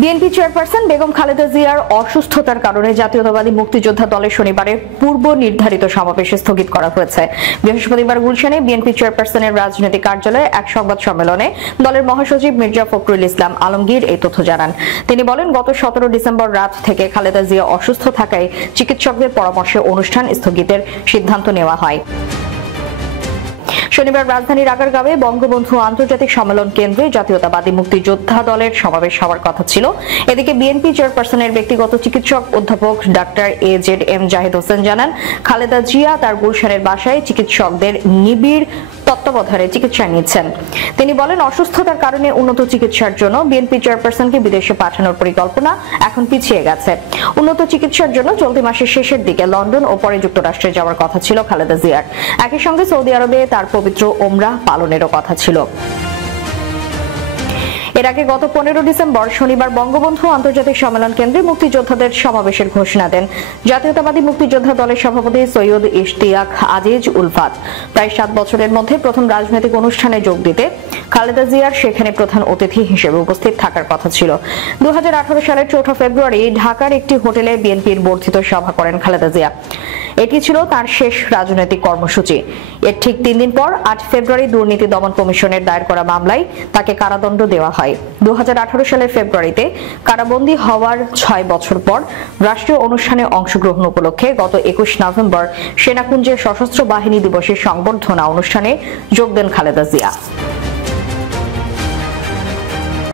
BNP chairperson Begum Khaleda জিয়ার অসুস্থতার কারণে জাতীয়তাবাদী মুক্তিযোদ্ধা দলের শনিবারের পূর্ব নির্ধারিত সমাবেশ স্থগিত করা হয়েছে। বৃহস্পতিবার গুলশানে বিএনপি চেয়ারপারসনের রাজনৈতিক কার্যালয়ে এক সংবাদ সম্মেলনে দলের মহাসচিব মির্জা ফখরুল ইসলাম আলমগীর এই তথ্য জানান। তিনি বলেন, গত 17 ডিসেম্বর রাত থেকে খালেদা জিয়া অসুস্থ থাকায় চিকিৎসকদের পরামর্শে অনুষ্ঠান স্থগিতের সিদ্ধান্ত নেওয়া হয়। শনিবার রাজধানীর আগারগাঁওয়ে বঙ্গবন্ধু আন্তর্জাতিক সম্মেলন কেন্দ্রে জাতীয়তাবাদী মুক্তিযোদ্ধা দলের সমাবেশ হওয়ার কথা ছিল। এদিকে বিএনপি চেয়ারপারসনের ব্যক্তিগত চিকিৎসক অধ্যাপক ডাক্তার AZM জাহিদ হোসেন জানান, খালেদা জিয়া তার গুলশানের বাসায় চিকিৎসকদের নিবিড় তত্ত্বাবধানে চিকিৎসা নিচ্ছেন। তিনি বলেন, অসুস্থতার কারণে উন্নত চিকিৎসার জন্য বিএনপি চেয়ারপারসনকে বিদেশে পাঠানোর পরিকল্পনা এখন পিছিয়ে গেছে। উন্নত চিকিৎসার জন্য চলতি মাসের শেষের দিকে লন্ডন ও পরে যুক্তরাষ্ট্রে যাওয়ার কথা ছিল খালেদা জিয়ার। একই সঙ্গে সৌদি আরবে তার পবিত্র ওমরাহ পালনেরও কথা ছিল। এর আগে গত 15 ডিসেম্বর শনিবার বঙ্গবন্ধু আন্তর্জাতিক সম্মেলন কেন্দ্রে মুক্তিযোদ্ধাদের সমাবেশের ঘোষণা দেন জাতীয়তাবাদী মুক্তিযোদ্ধা দলের সভাপতি সৈয়দ ইশতিয়াক আজিজ উলফাত। প্রায় 7 বছরের মধ্যে প্রথম রাজনৈতিক অনুষ্ঠানে যোগ দিতে খালেদা জিয়ার সেখানে প্রধান অতিথি হিসেবে উপস্থিত থাকার কথা ছিল। 2018 সালের 4 ফেব্রুয়ারি ঢাকার একটি হোটেলে বিএনপির বর্ধিত সভা করেন খালেদা জিয়া। এটি ছিল তার শেষ রাজনৈতিক কর্মসূচি। এর ঠিক 3 দিন পর 8 ফেব্রুয়ারি দুর্নীতি দমন কমিশনের দায়ের করা মামলায় তাকে কারাদণ্ড দেওয়া হয়। 2018 সালের ফেব্রুয়ারিতে কারাবন্দী হওয়ার 6 বছর পর রাষ্ট্রীয় অনুষ্ঠানে অংশগ্রহণ উপলক্ষে গত 21 নভেম্বর সেনাকুঞ্জের সশস্ত্র বাহিনী দিবসের সংবর্ধনা অনুষ্ঠানে যোগ দেন খালেদা জিয়া।